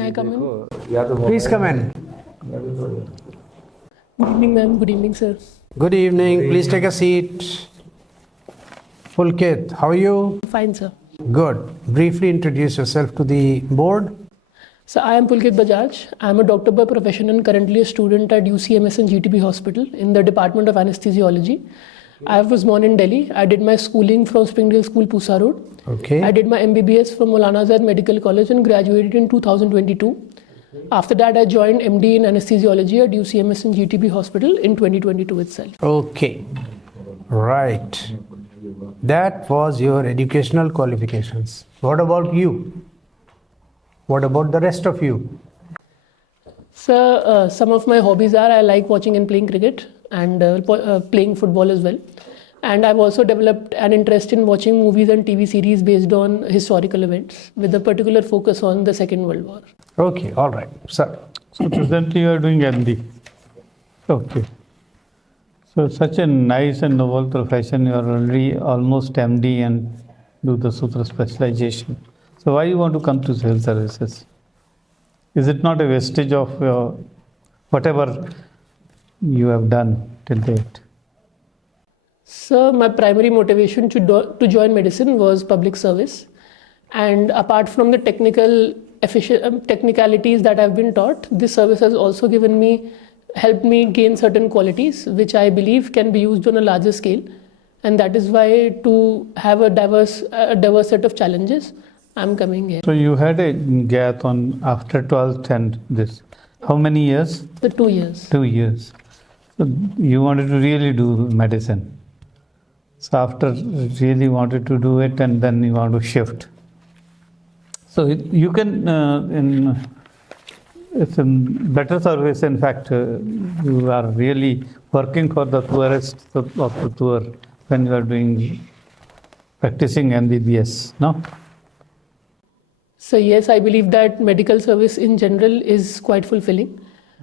May I come in? Please come in. Good evening, ma'am. Good evening, sir. Good evening. Please take a seat. Pulkit, how are you? Fine, sir. Good. Briefly introduce yourself to the board. So I am Pulkit Bajaj. I am a doctor by profession and currently a student at UCMS and GTB Hospital in the Department of Anesthesiology. I was born in Delhi. I did my schooling from Springdale School, Pusa Road. Okay. I did my MBBS from Maulana Azad Medical College and graduated in 2022. After that, I joined MD in anesthesiology at UCMS and GTB Hospital in 2022 itself. Okay. Right. That was your educational qualifications. What about you? What about the rest of you? So, some of my hobbies are I like watching and playing cricket and playing football as well. And I've also developed an interest in watching movies and TV series based on historical events with a particular focus on the Second World War. Okay, all right. Sir. So presently you are doing MD. Okay. So such a nice and noble profession. You are already almost MD and do the sutra specialization. So why you want to come to civil services? Is it not a wastage of your whatever you have done till date? So my primary motivation to join medicine was public service. And apart from the technicalities that I've been taught, this service has also helped me gain certain qualities which I believe can be used on a larger scale. And that is why to have a diverse set of challenges, I'm coming here. So you had a gap on after 12th and this. How many years? The 2 years. 2 years. So you wanted to really do medicine. So after really wanted to do it and then you want to shift. So you can, it's a better service. In fact, you are really working for the poorest of the poor when you are practicing MBBS, no? So yes, I believe that medical service in general is quite fulfilling.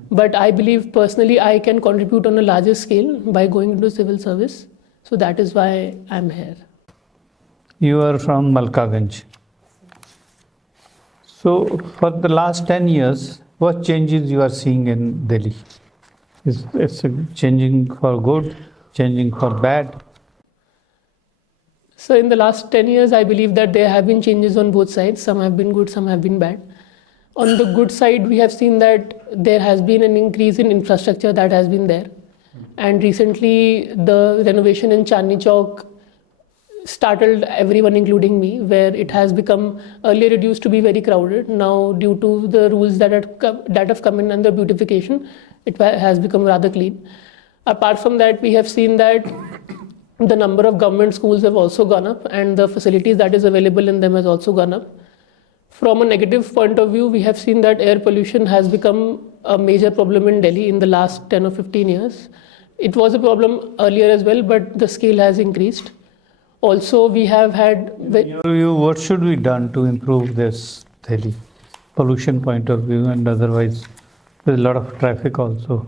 But I believe personally I can contribute on a larger scale by going into civil service. So that is why I'm here. You are from Malkaganj. So for the last 10 years, what changes you are seeing in Delhi? It's changing for good, changing for bad? So in the last 10 years, I believe that there have been changes on both sides. Some have been good, some have been bad. On the good side, we have seen that there has been an increase in infrastructure that has been there. And recently, the renovation in Chandni Chowk startled everyone, including me, where it has become, earlier it used to be very crowded. Now, due to the rules that have come in under beautification, it has become rather clean. Apart from that, we have seen that the number of government schools have also gone up and the facilities that is available in them has also gone up. From a negative point of view, we have seen that air pollution has become a major problem in Delhi in the last 10 or 15 years. It was a problem earlier as well, but the scale has increased. Also, we have had... In your view, what should be done to improve this Delhi pollution point of view and otherwise there's a lot of traffic also?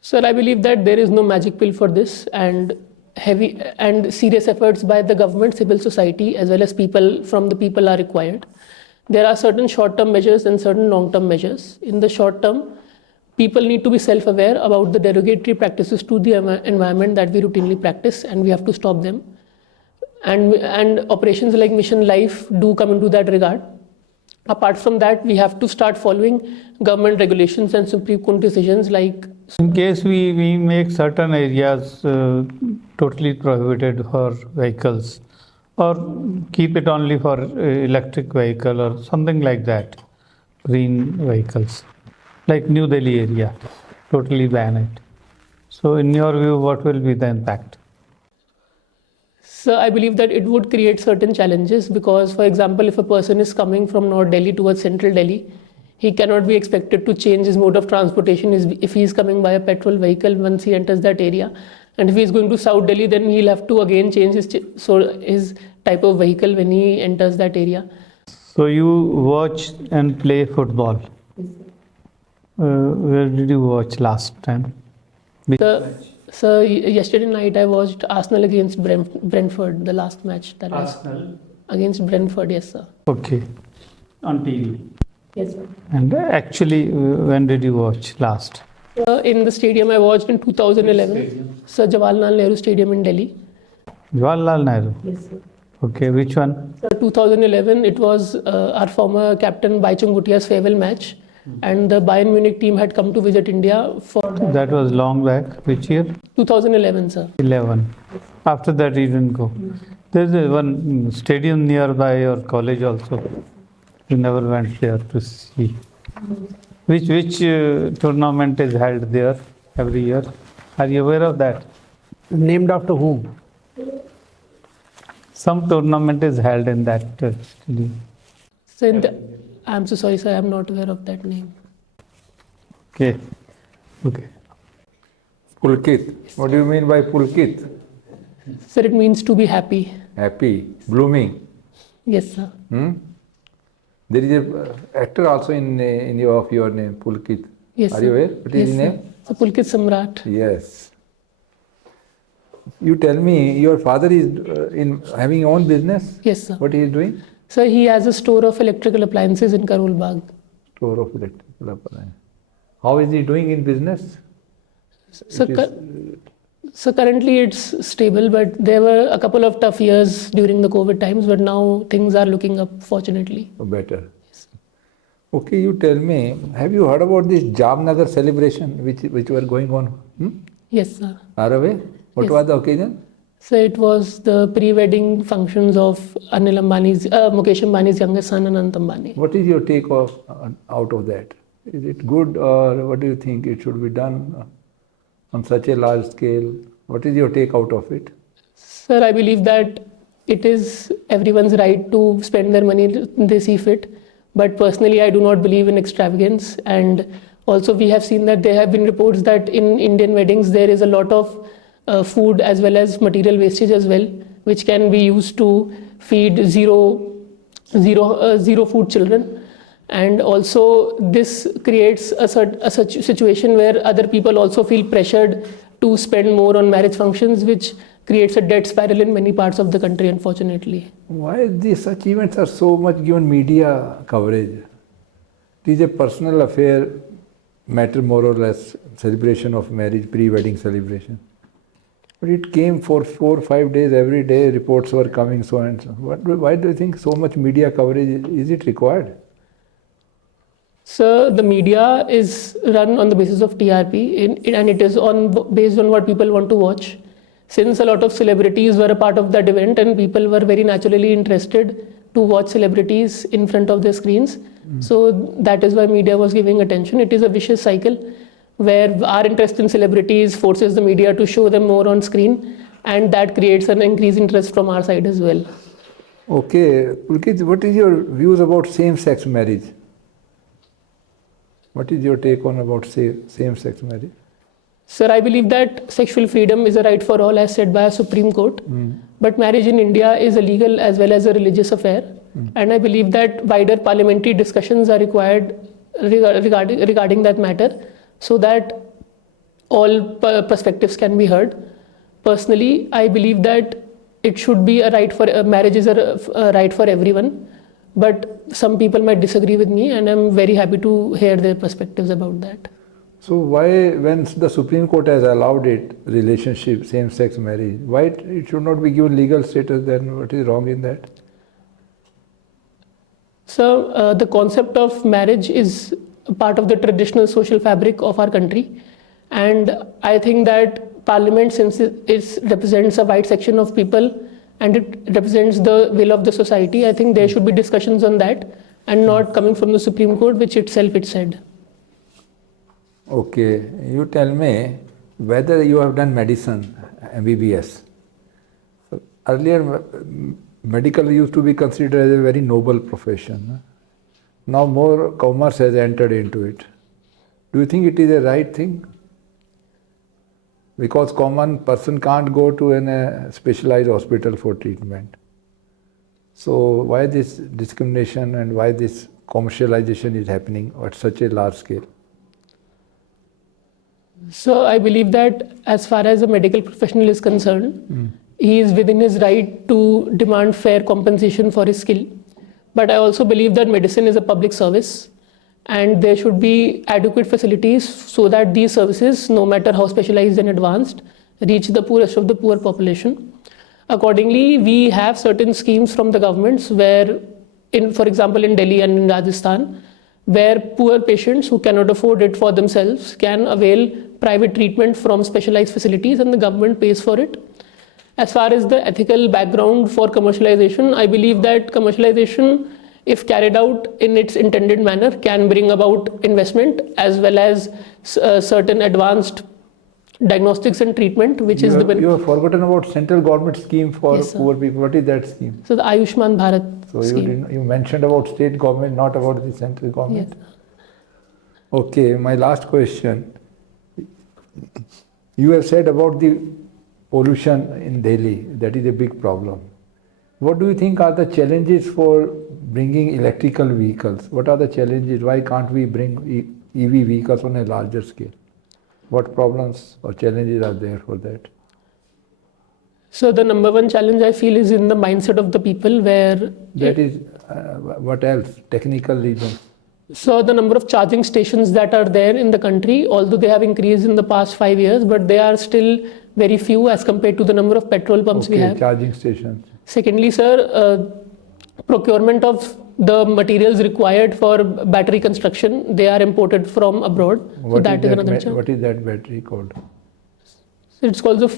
Sir, I believe that there is no magic pill for this and heavy and serious efforts by the government, civil society as well as the people are required. There are certain short-term measures and certain long-term measures. In the short term, people need to be self-aware about the derogatory practices to the environment that we routinely practice and we have to stop them. And operations like Mission Life do come into that regard. Apart from that, we have to start following government regulations and Supreme Court decisions like... In case we make certain areas totally prohibited for vehicles or keep it only for electric vehicle or something like that, green vehicles, like New Delhi area, totally ban it. So in your view, what will be the impact? So I believe that it would create certain challenges because, for example, if a person is coming from North Delhi towards Central Delhi, he cannot be expected to change his mode of transportation if he is coming by a petrol vehicle once he enters that area. And if he is going to South Delhi, then he'll have to again change his type of vehicle when he enters that area. So you watch and play football. Where did you watch last time? So yesterday night I watched Arsenal against Brentford, the last match. Arsenal? Against Brentford, yes sir. Okay. On TV? Yes, sir. And actually, when did you watch last? In the stadium, I watched in 2011. Sir, Jawaharlal Nehru Stadium in Delhi. Jawaharlal Nehru. Yes, sir. Okay, which one? 2011, it was our former captain Baichung Bhutia's farewell match, and the Bayern Munich team had come to visit India for That was long back. Which year? 2011, sir. 11. After that, you didn't go. There's one stadium nearby your college also. You never went there to see. Which tournament is held there every year? Are you aware of that? Named after whom? Some tournament is held in that stadium. So I'm so sorry, sir. I'm not aware of that name. Okay. Okay. Pulkit. What do you mean by Pulkit? Sir, it means to be happy. Happy, blooming. Yes, sir. There is a actor also in of your name, Pulkit. Yes, Are sir. you aware? What is Yes, his sir. name? So Pulkit Samrat. Yes. You tell me, your father is in having own business. Yes, sir. What he is doing? Sir, he has a store of electrical appliances in Karol Bagh. Store of electrical appliance. How is he doing in business? So, It is- so currently it's stable, but there were a couple of tough years during the COVID times, but now things are looking up, fortunately. Better. Okay, you tell me, have you heard about this Jamnagar celebration which were going on? Yes, sir. Are away? What Yes. was the occasion? So it was the pre-wedding functions of Mukesh Ambani's youngest son, Anant Ambani. What is your take out of that? Is it good, or what do you think it should be done on such a large scale? What is your take out of it? Sir, I believe that it is everyone's right to spend their money they see fit. But personally, I do not believe in extravagance. And also, we have seen that there have been reports that in Indian weddings, there is a lot of food as well as material wastage as well, which can be used to feed zero food children. And also, this creates a such situation where other people also feel pressured to spend more on marriage functions, which creates a debt spiral in many parts of the country, unfortunately. Why such events are so much given media coverage? It is a personal affair, matter more or less, celebration of marriage, pre-wedding celebration. But it came for 4 or 5 days, every day reports were coming, so and so. Why do you think so much media coverage? Is it required? So the media is run on the basis of TRP, and it is based on what people want to watch. Since a lot of celebrities were a part of that event and people were very naturally interested to watch celebrities in front of their screens, so that is why media was giving attention. It is a vicious cycle where our interest in celebrities forces the media to show them more on screen, and that creates an increased interest from our side as well. Okay, Pulkit, what is your views about same-sex marriage? What is your take on about same-sex marriage? Sir, I believe that sexual freedom is a right for all, as said by a Supreme Court. But marriage in India is a legal as well as a religious affair. And I believe that wider parliamentary discussions are required regarding that matter, so that all perspectives can be heard. Personally, I believe that it should be a right for marriage is a right for everyone. But some people might disagree with me, and I'm very happy to hear their perspectives about that. So why, when the Supreme Court has allowed it, relationship, same-sex marriage, why it should not be given legal status then? What is wrong in that? So the concept of marriage is a part of the traditional social fabric of our country. And I think that Parliament, since it represents a wide section of people and it represents the will of the society, I think there should be discussions on that and not coming from the Supreme Court, which itself it said. Okay, you tell me whether you have done medicine, MBBS. So earlier, medical used to be considered as a very noble profession. Now more commerce has entered into it. Do you think it is a right thing? Because common person can't go to a specialized hospital for treatment. So why this discrimination and why this commercialization is happening at such a large scale? So I believe that as far as a medical professional is concerned, he is within his right to demand fair compensation for his skill. But I also believe that medicine is a public service, and there should be adequate facilities so that these services, no matter how specialized and advanced, reach the poorest of the poor population. Accordingly, we have certain schemes from the governments where, for example, in Delhi and in Rajasthan, where poor patients who cannot afford it for themselves can avail private treatment from specialized facilities and the government pays for it. As far as the ethical background for commercialization, I believe that commercialization, if carried out in its intended manner, can bring about investment as well as certain advanced diagnostics and treatment, which is the benefit. You have forgotten about central government scheme for Yes, sir. poor people. What is that scheme? So the Ayushman Bharat So scheme. you mentioned about state government, not about the central government. Yes. Okay, my last question. You have said about the pollution in Delhi, that is a big problem. What do you think are the challenges for bringing electrical vehicles? What are the challenges? Why can't we bring EV vehicles on a larger scale? What problems or challenges are there for that? So the number one challenge I feel is in the mindset of the people, where That is, what else? Technical reasons. so the number of charging stations that are there in the country, although they have increased in the past 5 years, but they are still very few as compared to the number of petrol pumps we have. Charging stations. Secondly, sir, procurement of the materials required for battery construction, they are imported from abroad. So that is another challenge. What is that battery called? It's called the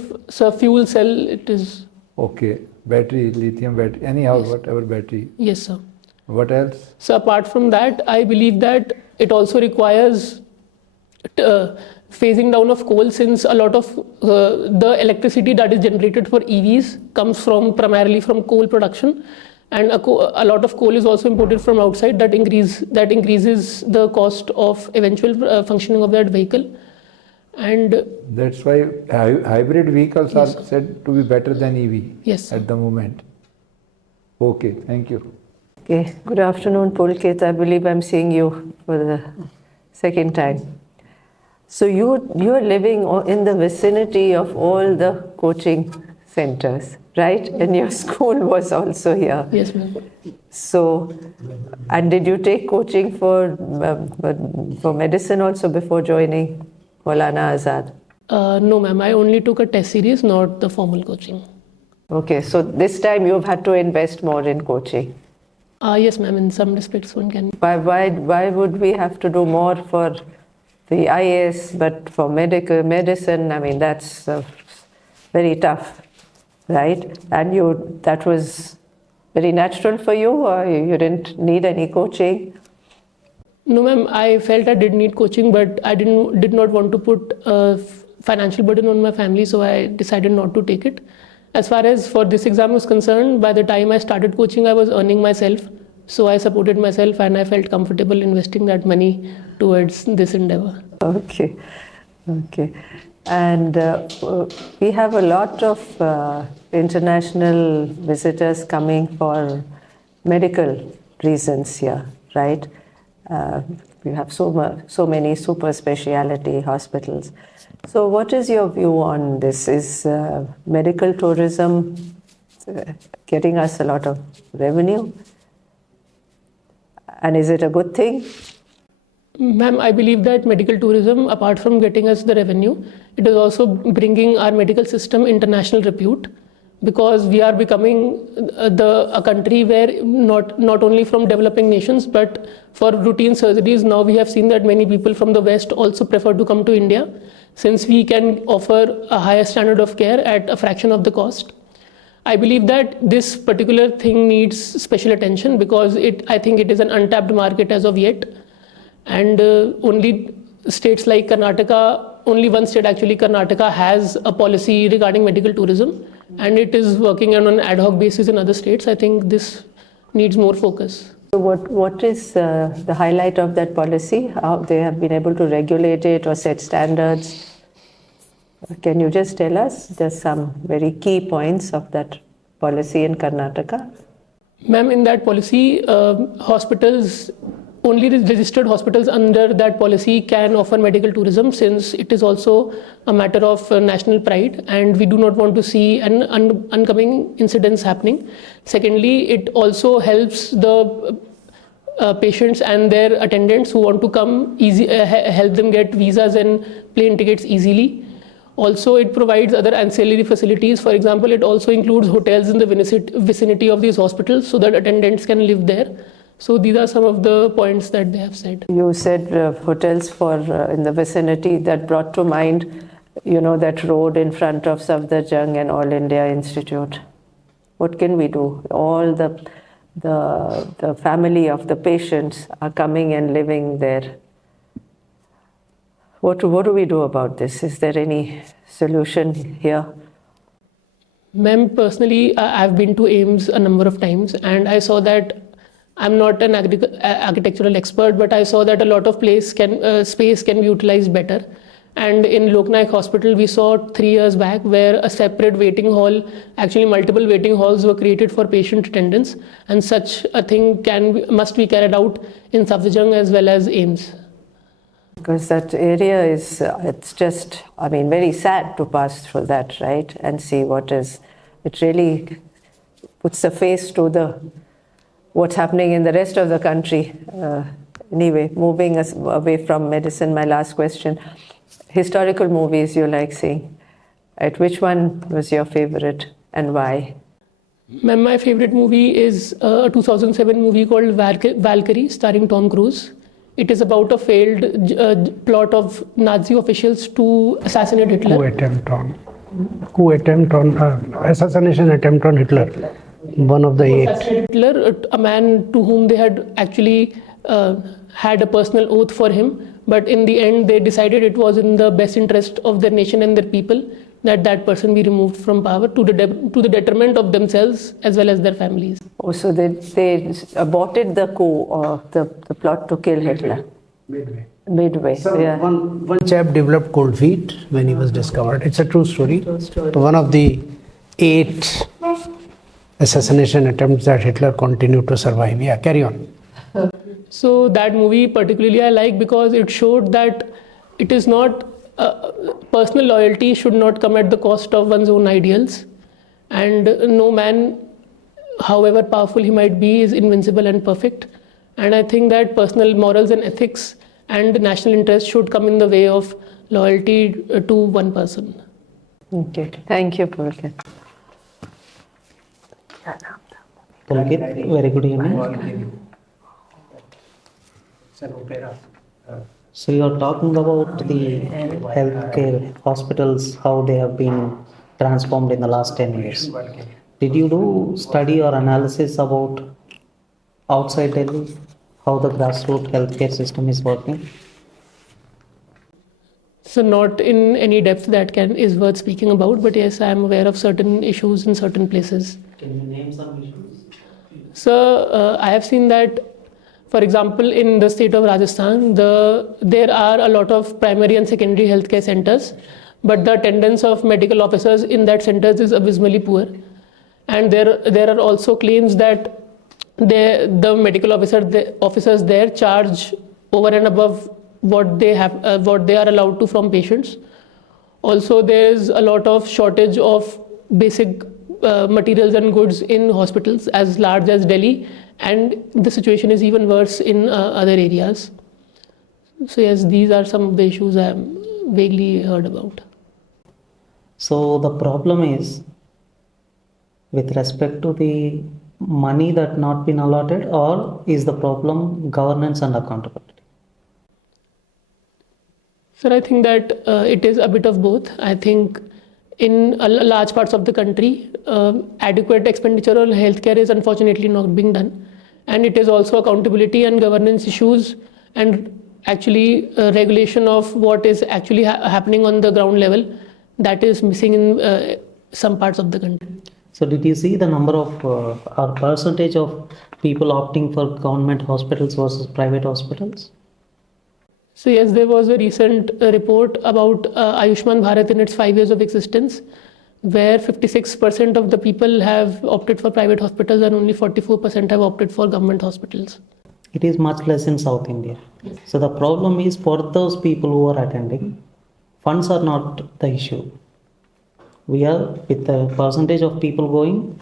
fuel cell. It is. Okay, battery, lithium battery, anyhow, Yes. whatever battery. Yes, sir. What else? So apart from that, I believe that it also requires phasing down of coal, since a lot of the electricity that is generated for EVs comes from primarily from coal production, and a lot of coal is also imported from outside. That increases the cost of eventual functioning of that vehicle. And That's why hybrid vehicles Yes, are said to be better than EV yes, sir. at the moment. Okay, thank you. Okay, good afternoon, Pulkit. I believe I'm seeing you for the second time. So you're living in the vicinity of all the coaching centers, right? And your school was also here. Yes, ma'am. So, and did you take coaching for medicine also before joining Maulana Azad? No, ma'am. I only took a test series, not the formal coaching. Okay, so this time you've had to invest more in coaching. Yes, ma'am. In some respects, one can. Why would we have to do more for the IAS, but for medicine? I mean, that's very tough, right? And that was very natural for you, or you didn't need any coaching? No, ma'am. I felt I did need coaching, but I did not want to put a financial burden on my family, so I decided not to take it. As far as for this exam was concerned, by the time I started coaching, I was earning myself. So I supported myself and I felt comfortable investing that money towards this endeavor. Okay. And we have a lot of international visitors coming for medical reasons here, right? We have so many super specialty hospitals. So what is your view on this? Is medical tourism getting us a lot of revenue? And is it a good thing? Ma'am, I believe that medical tourism, apart from getting us the revenue, it is also bringing our medical system international repute, because we are becoming a country where not only from developing nations, but for routine surgeries, now we have seen that many people from the West also prefer to come to India, since we can offer a higher standard of care at a fraction of the cost. I believe that this particular thing needs special attention, because I think it is an untapped market as of yet. And only states like Karnataka, only one state actually, Karnataka, has a policy regarding medical tourism, and it is working on an ad hoc basis in other states. I think this needs more focus. So what is the highlight of that policy? How they have been able to regulate it or set standards? Can you just tell us just some very key points of that policy in Karnataka? Ma'am, in that policy, hospitals, only registered hospitals under that policy can offer medical tourism, since it is also a matter of national pride and we do not want to see oncoming incidents happening. Secondly, it also helps the patients and their attendants who want to come help them get visas and plane tickets easily. Also, it provides other ancillary facilities. For example, it also includes hotels in the vicinity of these hospitals so that attendants can live there. So these are some of the points that they have said. You said hotels for in the vicinity. That brought to mind, that road in front of Safdarjung and All India Institute. What can we do? All the family of the patients are coming and living there. What do we do about this? Is there any solution here? Ma'am, personally, I've been to AIIMS a number of times, and I saw that I'm not an architectural expert, but I saw that a lot of space can be utilized better. And in Loknayak Hospital, we saw 3 years back where a separate waiting hall, actually multiple waiting halls were created for patient attendance, and such a thing must be carried out in Safdarjung as well as AIIMS. Because that area is, it's just, very sad to pass through that, right? And see it really puts a face to what's happening in the rest of the country. Anyway, moving us away from medicine, my last question. Historical movies you like seeing. Which one was your favorite and why? Ma'am, my favorite movie is a 2007 movie called Valkyrie, starring Tom Cruise. It is about a failed plot of Nazi officials to assassinate Hitler. Assassination attempt on Hitler. One of the 8. Hitler, a man to whom they had actually had a personal oath for him, but in the end they decided it was in the best interest of their nation and their people that person be removed from power to the detriment of themselves as well as their families. Oh, so they aborted the coup or the plot to kill Hitler? Midway. So Yeah. one chap developed cold feet when he was discovered. It's a true story. One of the 8 assassination attempts that Hitler continued to survive. Yeah, carry on. So that movie particularly I like because it showed that it is not personal loyalty should not come at the cost of one's own ideals, and no man, however powerful he might be, is invincible and perfect. And I think that personal morals and ethics and national interest should come in the way of loyalty to one person. Okay. Thank you, Pulkit. Pulkit, very good evening. So you are talking about the healthcare hospitals, how they have been transformed in the last 10 years. Did you do study or analysis about outside Delhi, how the grassroots healthcare system is working? So not in any depth that is worth speaking about, but yes, I am aware of certain issues in certain places. Can you name some issues? So I have seen that, for example, in the state of Rajasthan, there are a lot of primary and secondary healthcare centers, but the attendance of medical officers in that centers is abysmally poor. And there are also claims that the medical officers there charge over and above what they are allowed to from patients. Also, there is a lot of shortage of basic materials and goods in hospitals as large as Delhi, and the situation is even worse in other areas. So yes, these are some of the issues I have vaguely heard about. So the problem is with respect to the money that not been allotted, or is the problem governance and accountability? Sir, I think that it is a bit of both. I think in large parts of the country, adequate expenditure on healthcare is unfortunately not being done. And it is also accountability and governance issues and actually regulation of what is actually happening on the ground level that is missing in some parts of the country. So did you see the number of or percentage of people opting for government hospitals versus private hospitals? So yes, there was a recent report about Ayushman Bharat in its 5 years of existence, where 56% of the people have opted for private hospitals and only 44% have opted for government hospitals. It is much less in South India. Yes. So the problem is for those people who are attending, funds are not the issue. We are with the percentage of people going,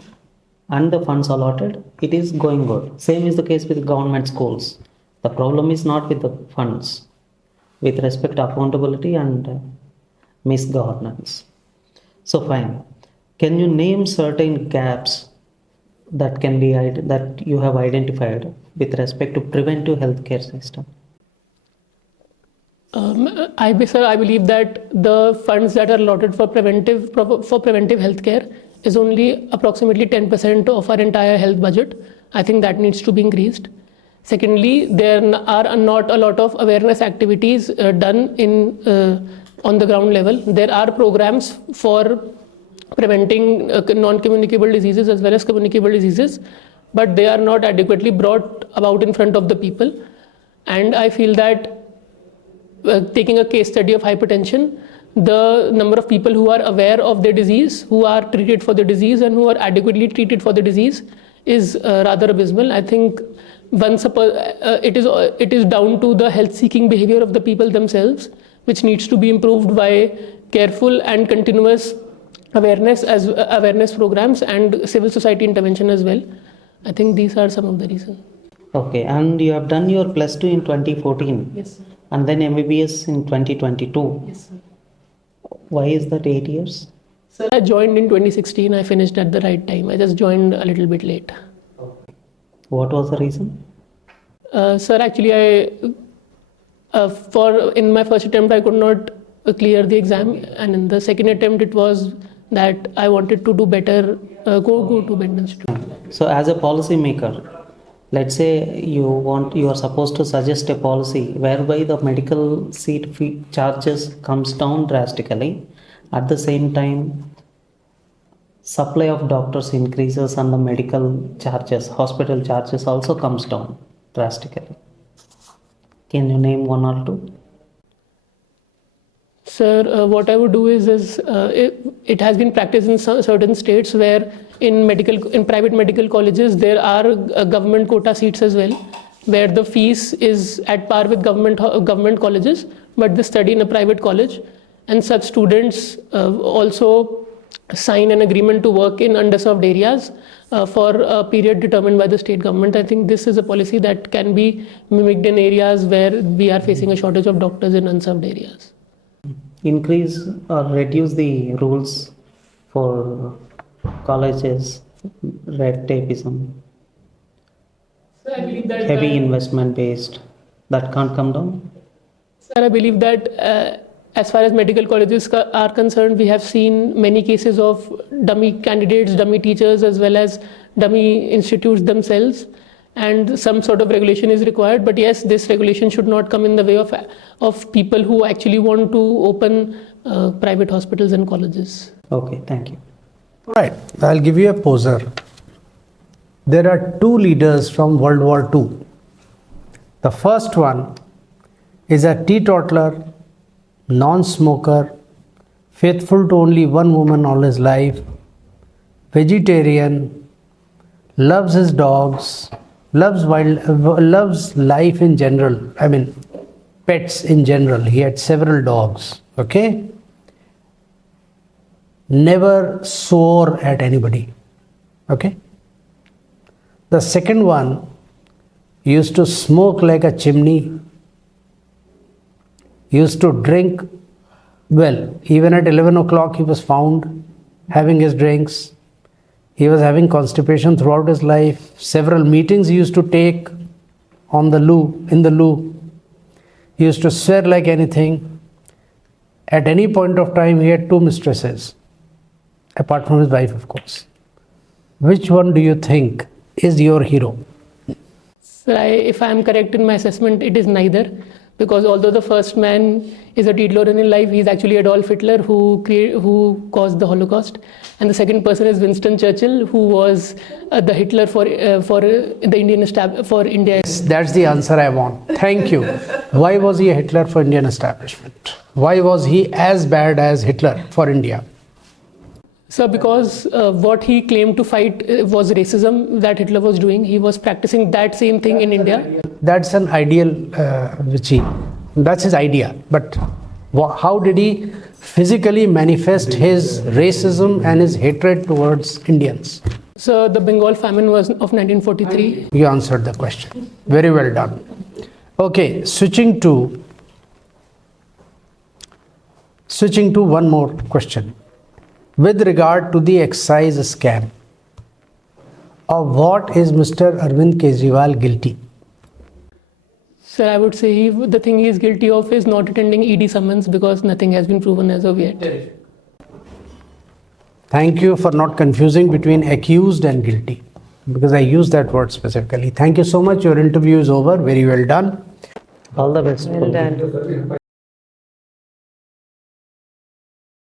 and the funds allotted, it is going good. Same is the case with government schools. The problem is not with the funds, with respect to accountability and misgovernance. So fine. Can you name certain gaps that can be that you have identified with respect to preventive healthcare system? I believe that the funds that are allotted for preventive healthcare is only approximately 10% of our entire health budget. I think that needs to be increased. Secondly, there are not a lot of awareness activities done on the ground level. There are programs for preventing non-communicable diseases as well as communicable diseases, but they are not adequately brought about in front of the people. And I feel that taking a case study of hypertension, the number of people who are aware of their disease, who are treated for the disease, and who are adequately treated for the disease is rather abysmal. I think it is down to the health-seeking behavior of the people themselves, which needs to be improved by careful and continuous awareness programs and civil society intervention as well. I think these are some of the reasons. Okay, and you have done your plus 2 in 2014. Yes, sir. And then MBBS in 2022. Yes, sir. Why is that 8 years? Sir, I joined in 2016. I finished at the right time. I just joined a little bit late. What was the reason? Sir, actually, in my first attempt, I could not clear the exam, and in the second attempt, it was that I wanted to do better, go to better institute. So, as a policy maker, let's say you are supposed to suggest a policy whereby the medical seat fee charges comes down drastically. At the same time, supply of doctors increases and the medical charges, hospital charges also comes down drastically. Can you name one or two? Sir, what I would do is it has been practiced in certain states where in private medical colleges there are government quota seats as well, where the fees is at par with government colleges, but they study in a private college, and such students also sign an agreement to work in underserved areas for a period determined by the state government. I think this is a policy that can be mimicked in areas where we are facing a shortage of doctors in unserved areas. Increase or reduce the rules for colleges, red tapeism, So I believe that heavy investment based, that can't come down? Sir, I believe that as far as medical colleges are concerned, we have seen many cases of dummy candidates, dummy teachers, as well as dummy institutes themselves, and some sort of regulation is required. But yes, this regulation should not come in the way of people who actually want to open private hospitals and colleges. Okay, thank you. Right, I'll give you a poser. There are two leaders from World War II. The first one is a teetotaler, non-smoker, faithful to only one woman all his life, vegetarian, loves his dogs, loves life in general. I mean, pets in general. He had several dogs. Okay. Never swore at anybody. Okay. The second one used to smoke like a chimney, used to drink. Well, even at 11 o'clock he was found having his drinks. He was having constipation throughout his life. Several meetings he used to take in the loo. He used to swear like anything. At any point of time he had two mistresses, apart from his wife, of course. Which one do you think is your hero? So if I am correct in my assessment, it is neither, because although the first man is a teetotaler in life, he is actually Adolf Hitler who caused the Holocaust, and the second person is Winston Churchill, who was the Hitler for India. Yes, that's the answer I want. Thank you. Why was he a Hitler for Indian establishment? Why was he as bad as Hitler for India? So because what he claimed to fight was racism that Hitler was doing. He was practicing that same thing in India. That's an ideal, that's his idea. But how did he physically manifest his racism and his hatred towards Indians? So the Bengal famine was of 1943. You answered the question. Very well done. Okay, switching to one more question. With regard to the excise scam, of what is Mr. Arvind Kejriwal guilty? Sir, I would say the thing he is guilty of is not attending ED summons because nothing has been proven as of yet. Thank you for not confusing between accused and guilty, because I use that word specifically. Thank you so much. Your interview is over. Very well done. All the best. Well done.